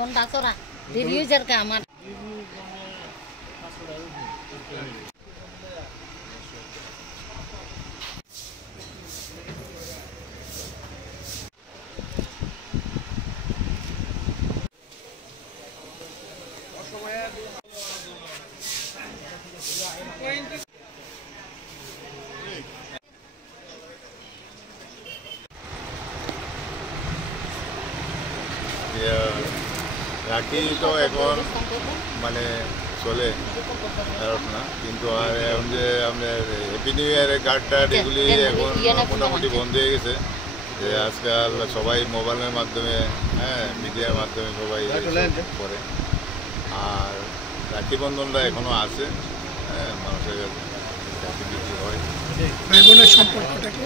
কোনটা চড়া রিভিউজার কে আমার রাখি তো এখন মানে চলে না, কিন্তু আর এখন যে আপনার হ্যাপি নিউ ইয়ারের কার্ডটা এগুলি এখন মোটামুটি বন্ধ হয়ে গেছে। যে আজকাল সবাই মোবাইলের মাধ্যমে, মিডিয়ার মাধ্যমে সবাই করে। আর রাখি বন্ধনটা এখনও আছে, মানুষের কাছে রাখি বিক্রি হয়। ভাই বোনের সম্পর্কটাকে